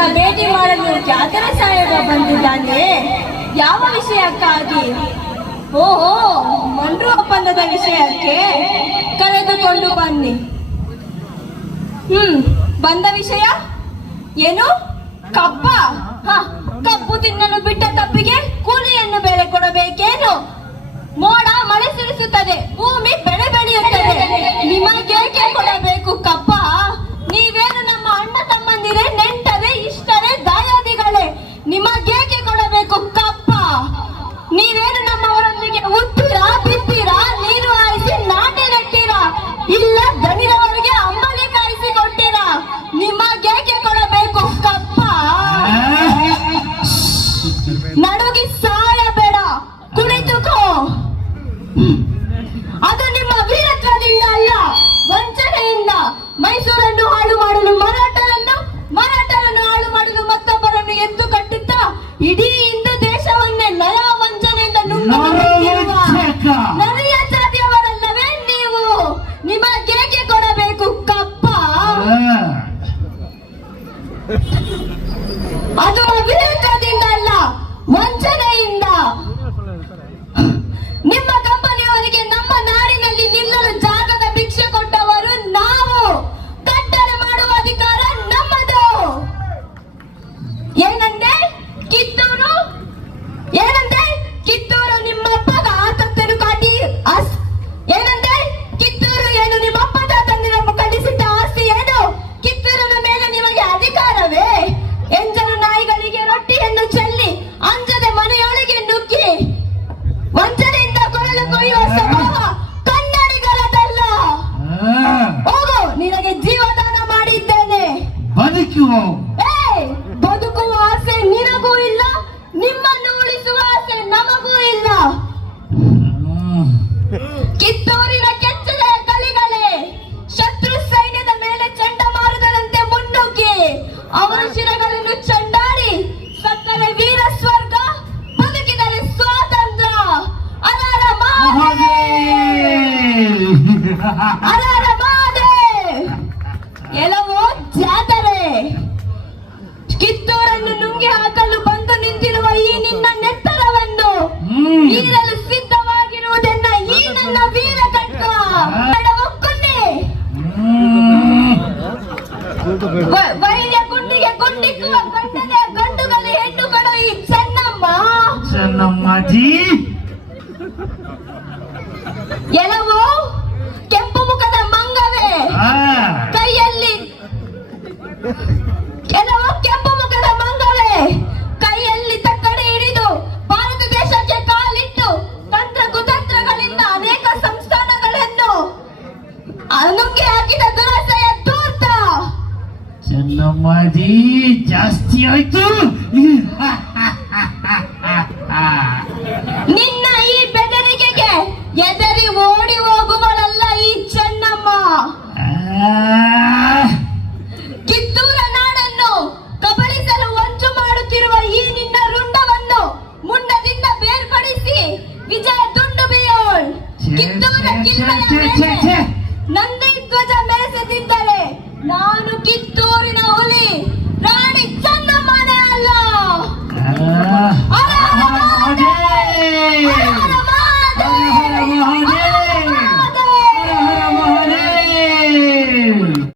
ನಿನ್ನ ಭೇಟಿ ಮಾಡಲು ಜಾತ್ರೆ ಸಾಹೇಬ ಬಂದಿದ್ದಾನೆ. ಯಾವ ವಿಷಯಕ್ಕಾಗಿ? ಓಹೋ, ಮಂಡ್ರು ಒಪ್ಪಂದದ ವಿಷಯಕ್ಕೆ ಕರೆದುಕೊಂಡು ಬನ್ನಿ. ಬಂದ ವಿಷಯ ಏನು? ಕಬ್ಬ? ಕಬ್ಬು ತಿನ್ನಲು ಬಿಟ್ಟ ತಪ್ಪಿಗೆ ಕೂಲಿಯನ್ನು ಬೆಲೆ ಕೊಡಬೇಕೇನು? ಮೋಡ ಮಳೆ ಸುರಿಸುತ್ತದೆ, ಭೂಮಿ ಬೆಳೆ ಬೆಳೆಯುತ್ತದೆ, ನಿಮಗೇಕೆ ಕೊಡಬೇಕು ಕಬ್ಬ? ನೀವೇನು ನಮ್ಮ ಅಣ್ಣ ತಮ್ಮಂದಿರೇ, ನೆಂಟರೇ, ಇಷ್ಟರೇ, ದಾಯಾದಿಗಳೇ? ನಿಮಗೇಕೆ ಕೊಡಬೇಕು ಕಬ್ಬ? ನೀವೇನು ನಮ್ಮವರೊಂದಿಗೆ ಉತ್ತೀರಾ, ಬಿತ್ತೀರಾ, ನೀರು ಹಾಯಿಸಿ ನಾಟಿ ನೆಟ್ಟಿರಾ, ಇಲ್ಲ ದಣಿದವರಿಗೆ ಅಂಬಲಿ ಕಾಯಿಸಿ ಕೊಟ್ಟಿರಾ? ನಿಮಗೇಕೆ ಕೊಡಬೇಕು ಕಬ್ಬ? ನಡುಗಿ ಸಾಯಬೇಡ, ಕುಳಿತುಕೋ. ಅದು ನಿಮ್ಮ ವೀರತ್ವದಿಂದ ಅಲ್ಲ, ವಂಚನೆಯಿಂದ. ಮೈಸೂರನ್ನು ಹಾಳು ಮಾಡಲು ಮರಾಠರನ್ನು ಹಾಳು ಮಾಡಲು ಮತ್ತೊಬ್ಬರನ್ನು ಎದ್ದು ಕಟ್ಟುತ್ತಾ ಇಡೀ ಹಿಂದೂ ದೇಶವನ್ನೇ ನಯ ವಂಚನೆಯಿಂದ ನರಿಯ ಜಾತಿಯವರಲ್ಲವೇ ನೀವು? ನಿಮಗೇಕೆ ಕೊಡಬೇಕು ಕಪ್ಪ? ಅದು ಅವಿವೇಕದಿಂದ ಅಲ್ಲ, ವಂಚನೆಯಿಂದ. ನಿಮ್ಮ ಕಂಪನಿಯವರಿಗೆ ನಮ್ಮ ನಾಡಿನಲ್ಲಿ ನಿಲ್ಲಲು ಜಾಗದ ಭಿಕ್ಷೆ ಕೊಟ್ಟವರು ನಾವು. ಕಟ್ಟಡ ಮಾಡುವ ಅಧಿಕಾರ ನಮ್ಮದು. ಏನಂದೆ? ಕಿತ್ತೂರು? ಏನಂದೆ? ಕಿತ್ತೂರು ನಿಮ್ಮಪ್ಪ ತಾತನು ಕಾಟಿ ಏನಂದೆ? ಕಿತ್ತೂರು ಏನು ನಿಮ್ಮಪ್ಪ ತಾತಂದಿರನ್ನು ಕಟ್ಟಿಸಿದ್ದ ಆಸ್ತಿ ಏನು? ಕಿತ್ತೂರಿನ ಮೇಲೆ ನಿಮಗೆ ಅಧಿಕಾರವೇ? ಎಂಜಲು ನಾಯಿಗಳಿಗೆ ರೊಟ್ಟಿಯನ್ನು ಚೆಲ್ಲಿ ಅಂಜದೆ ಮನೆಯೊಳಗೆ ನುಗ್ಗಿ ವಂಚನೆಯಿಂದ ಕೊರಳು ಕೊಯ್ಯುವ ಸ್ವಭಾವ ಕನ್ನಡಿಗರದಲ್ಲ. ಹೋಗು, ನಿನಗೆ ಜೀವದಾನ ಮಾಡಿದ್ದೇನೆ. ಬದುಕುವ ಆಸೆ ನಿನಗೂ ಇಲ್ಲ, ನಿಮ್ಮನ್ನು ಉಳಿಸುವ ಆಸೆ ನಮಗೂ ಇಲ್ಲ. ಕಿತ್ತೂರಿನ ಕೆಚ್ಚಲೆಯ ಕಲಿಗಳೇ, ಶತ್ರು ಸೈನ್ಯದ ಮೇಲೆ ಚಂಡಮಾರುತದಂತೆ ಮುನ್ನುಗ್ಗಿ ಅವರ ಶಿರಗಳನ್ನು ಚಂಡಾಡಿ ಸತ್ತರೆ ವೀರ ಸ್ವರ್ಗ, ಬದುಕಿದರೆ ಸ್ವಾತಂತ್ರ್ಯ. ಅಲಾರ ಮಾದೆ, ಅಲಾರ ಮಾದೆ. ಎಲ್ಲವೋ ಜಾತರೆ. ಕಿತ್ತೂರನ್ನು ನುಂಗಿ ಹಾಕಲು ಬಂದು ನಿಂತಿರುವ ಈ ನಿನ್ನ ನೆತ್ತರವನ್ನು ಈರಲು ಸಿದ್ಧವಾಗಿರುವುದನ್ನ ಈ ನನ್ನ ವೀರ ಕಟ್ಟ ಒಕ್ಕುನ್ನಿ. ವೈರ್ಯ ಗುಂಡಿಗೆ ಗುಂಡಿಕ್ಕುವ ಗಂಡನೆಯ ಗಂಡುಗಲಿ ಹೆಣ್ಣು ಕೊಡೋ ಈ ಚೆನ್ನಮ್ಮಾಜಿ. ಎಲ್ಲವೋ ಕೆಂಪು ಮುಖದ ಮಂಗವೇ, ಕೈಯಲ್ಲಿ ಕೆಲವು ಕೆಂಪು ಮುಖದ ಮಂಗವೇ, ಕೈಯಲ್ಲಿ ತಕ್ಕಡಿ ಹಿಡಿದು ಭಾರತ ದೇಶಕ್ಕೆ ಕಾಲಿಟ್ಟು ತಂತ್ರ ಕುತಂತ್ರಗಳಿಂದ ಅನೇಕ ಸಂಸ್ಥಾನಗಳನ್ನು ನುಂಗಿ ಹಾಕಿದ ದುರಾಸೆಯ ದೂತ ಚೆನ್ನಮ್ಮಾಜಿ. ಜಾಸ್ತಿ ಆಯ್ತು ನಿನ್ನ ಈ ಬೆದರಿಕೆಗೆ ಎದರಿ ಓಡಿ ಹೋಗುವಳಲ್ಲ ಈ ಚೆನ್ನಮ್ಮ.